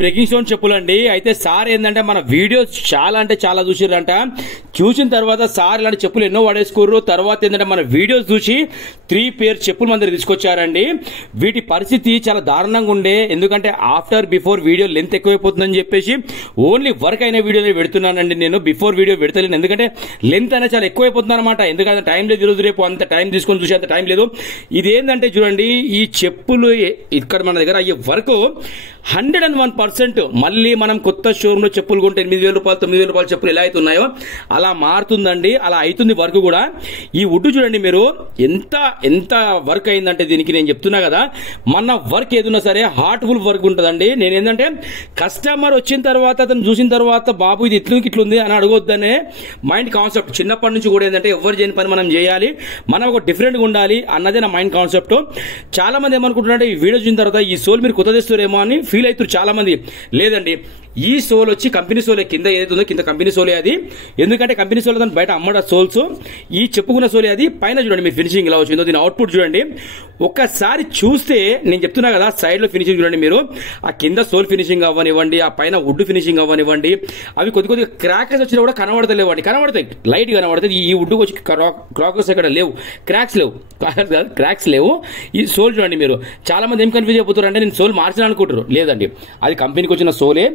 Breaking stone చెప్పులండి. అయితే sir ఏంటంటే మన వీడియోస్ చాలా అంటే చాలా చూసిరంట. చూసిన తర్వాత సార్ ఇలాంటి చెప్పులు ఎన్నో వాడేసుకోరు. తర్వాత ఏంటంటే మన వీడియోస్ చూసి 3 పేర్ చెప్పులు మన దగ్గర తీసుకొచ్చారండి. వీటి పరిస్థితి చాలా దారుణంగా ఉండే. ఎందుకంటే ఆఫ్టర్ బిఫోర్ వీడియో లెంత్ ఎక్కువైపోతుందని చెప్పేసి ఓన్లీ వర్క్ అయిన వీడియోనే పెడుతున్నానండి. నేను బిఫోర్ వీడియో పెడతలేను, ఎందుకంటే లెంత్ అనేది చాలా ఎక్కువైపోతుంది అనమాట. ఎందుకంటే టైం లేదు, ఈరోజు రేపు అంత టైం తీసుకొని చూసే అంత టైం లేదు. ఇదేంటంటే చూడండి, ఈ చెప్పులు ఇక్కడ మన దగ్గర అయ్యే వర్క్ 101% మళ్ళీ మనం కొత్త షోరూమ్ లో చెప్పులు కొంటే 8,000 రూపాయలు 9,000 రూపాయల చెప్పులు ఎలా అవుతున్నాయో అలా మారుతుందండి. అలా అవుతుంది వర్క్ కూడా. ఈ వుడ్ చూడండి మీరు ఎంత వర్క్ అయిందంటే దీనికి నేను చెప్తున్నా కదా, మన వర్క్ ఏదున్నా సరే హార్ట్ఫుల్ వర్క్ ఉంటుందండి. నేను ఏంటంటే కస్టమర్ వచ్చిన తర్వాత అతను చూసిన తర్వాత బాబు ఇది ఇట్లుంది అని అడగొద్దనే మైండ్ కాన్సెప్ట్. చిన్నప్పటి నుంచి కూడా ఏంటంటే ఎవరు చేయని పని మనం చేయాలి, మనం ఒక డిఫరెంట్ గా ఉండాలి అన్నదే నా మైండ్ కాన్సెప్ట్. చాలా మంది ఏమనుకుంటున్నారంటే ఈ వీడియో చూసిన తర్వాత ఈ సోల్ మీరు కొత్త తెస్తారేమో అని ఫీల్ అవుతారు చాలా మంది. లేదండి, ఈ సోల్ వచ్చి కంపెనీ సోలే. కింద ఏదైతే ఉందో కింద కంపెనీ సోలే అది. ఎందుకంటే కంపెనీ సోల్ దాని బయట అమ్మడ సోల్స్, ఈ చెప్పుకున్న సోలే అది. పైన చూడండి మీ ఫినిషింగ్ ఎలా వచ్చిందో, దీని అవుట్పుట్ చూడండి. ఒక్కసారి చూస్తే నేను చెప్తున్నా కదా, సైడ్ లో ఫినిషింగ్ చూడండి మీరు. ఆ కింద సోల్ ఫినిషింగ్ అవ్వనివ్వండి, ఆ పైన వుడ్ ఫినిషింగ్ అవ్వనివ్వండి, అవి కొద్దిగా క్రాకర్స్ వచ్చినా కూడా కనబడతలేవండి. కనబడతాయి, లైట్ కనబడతాయి. ఈ వుడ్ వచ్చి క్రాకర్స్ ఎక్కడ లేవు, క్రాక్స్ లేవు. ఈ సోల్ చూడండి మీరు. చాలా మంది ఏం కన్ఫ్యూజ్ అయిపోతారు అంటే నేను సోల్ మార్చిన అనుకుంటారు. లేదండి, అది కంపెనీకి వచ్చిన సోలే.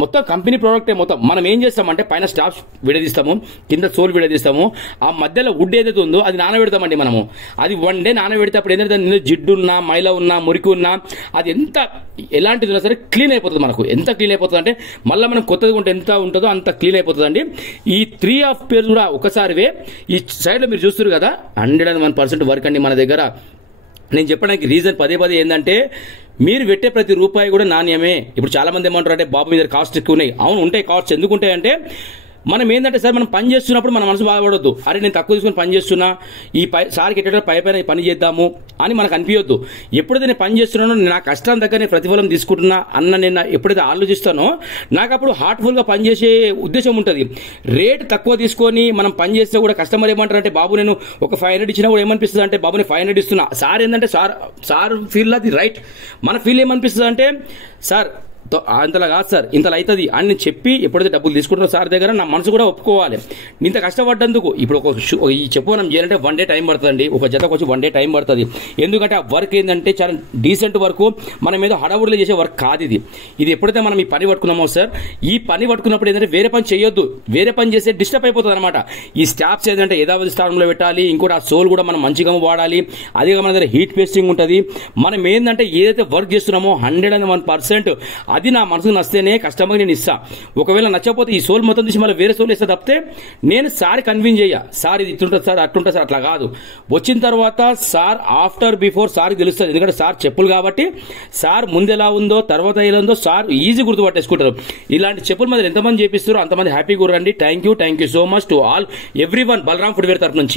మొత్తం కంపెనీ ప్రోడక్టే. మొత్తం మనం ఏం చేస్తామంటే పైన స్టాప్స్ విడదీస్తాము, కింద సోల్ విడదీస్తాము, ఆ మధ్యలో వుడ్ ఏదైతే ఉందో అది నానబెడతామండి మనము. అది 1 డే నానబెడితే అప్పుడు ఏంటంటే దాని జిడ్డు ఉన్నా, మైల ఉన్నా, మురికి ఉన్నా, అది ఎలాంటిది ఉన్నా సరే క్లీన్ అయిపోతుంది. మనకు ఎంత క్లీన్ అయిపోతుంది అంటే మళ్ళీ మనం కొత్తగా ఉంటే ఎంత ఉంటుందో అంత క్లీన్ అయిపోతుందండి. ఈ 3 ఆఫ్ పేర్స్ కూడా ఒకసారివే. ఈ సైడ్ లో మీరు చూస్తారు కదా, 101% వర్క్ అండి మన దగ్గర. నేను చెప్పడానికి రీజన్ పదే ఏంటంటే మీరు పెట్టే ప్రతి రూపాయి కూడా నాణ్యమే. ఇప్పుడు చాలా మంది ఏమంటారు అంటే బాబు మీ దగ్గర కాస్ట్ ఎక్కువ ఉన్నాయి. అవును ఉంటాయి, కాస్ట్ ఎందుకు ఉంటాయంటే మనం ఏంటంటే సార్ మనం పని చేస్తున్నప్పుడు మన మనసు బాధపడొద్దు. అరే నేను తక్కువ తీసుకుని పని చేస్తున్నా, ఈ సార్కి ఎట్లా పైన పని చేద్దాము అని మనకు అనిపించొద్దు. ఎప్పుడైతే నేను పని చేస్తున్నానో నా కష్టాన్ని దగ్గర నేను ప్రతిఫలం తీసుకుంటున్నా అన్న నేను ఎప్పుడైతే ఆలోచిస్తానో నాకు అప్పుడు హార్ట్ఫుల్ గా పనిచేసే ఉద్దేశం ఉంటుంది. రేట్ తక్కువ తీసుకొని మనం పని చేస్తే కూడా కస్టమర్ ఏమంటారు అంటే బాబు నేను ఒక 500 ఇచ్చినా కూడా ఏమనిపిస్తుంది అంటే బాబు నేను 500 ఇస్తున్నా. సార్ ఏంటంటే సార్ ఫీల్ అది రైట్. మన ఫీల్ ఏమనిపిస్తుంది అంటే సార్ అంతలా కాదు సార్, ఇంతలా అవుతుంది అని నేను చెప్పి ఎప్పుడైతే డబ్బులు తీసుకుంటారో సార్ దగ్గర నా మనసు కూడా ఒప్పుకోవాలి. ఇంత కష్టపడ్డందుకు. ఇప్పుడు ఈ చెప్పు మనం చేయాలంటే 1 డే టైం పడుతుందండి. ఒక జతకు వచ్చి 1 డే టైం పడుతుంది. ఎందుకంటే ఆ వర్క్ ఏంటంటే చాలా డీసెంట్ వర్క్, మనం ఏదో హడావుడిలో చేసే వర్క్ కాదు ఇది. ఇది ఎప్పుడైతే మనం ఈ పని పట్టుకున్నామో సార్, ఈ పని పట్టుకున్నప్పుడు ఏంటంటే వేరే పని చేయొద్దు. వేరే పని చేస్తే డిస్టర్బ్ అయిపోతుంది అనమాట. ఈ స్టాప్స్ ఏంటంటే యథావధి స్థానంలో పెట్టాలి. ఇంకోటి ఆ సోల్ కూడా మనం మంచిగా వాడాలి. అదే మన దగ్గర హీట్ పేస్టింగ్ ఉంటుంది. మనం ఏంటంటే ఏదైతే వర్క్ చేస్తున్నామో 101% అది నా మనసుకు నచ్చితేనే కస్టమర్కి నేను ఇస్తా. ఒకవేళ నచ్చకపోతే ఈ సోల్ మొత్తం తీసి మళ్ళీ వేరే సోల్ ఇస్తా తప్పితే నేను సార్ కన్విన్స్ చేయ. సార్ ఇది ఇట్లుంటుంది సార్, అట్లుంటుంది సార్, అట్లా కాదు. వచ్చిన తర్వాత సార్ ఆఫ్టర్ బిఫోర్ సార్ తెలుస్తుంది. ఎందుకంటే సార్ చెప్పులు కాబట్టి సార్ ముందు ఎలా ఉందో తర్వాత ఎలా ఉందో సార్ ఈజీ గుర్తుపట్టేసుకుంటారు. ఇలాంటి చెప్పులు మీద ఎంతమంది చేపిస్తారో అంతమంది హ్యాపీగా రండి. Thank you so much to all everyone. Balaram footwear తరఫు నుంచి.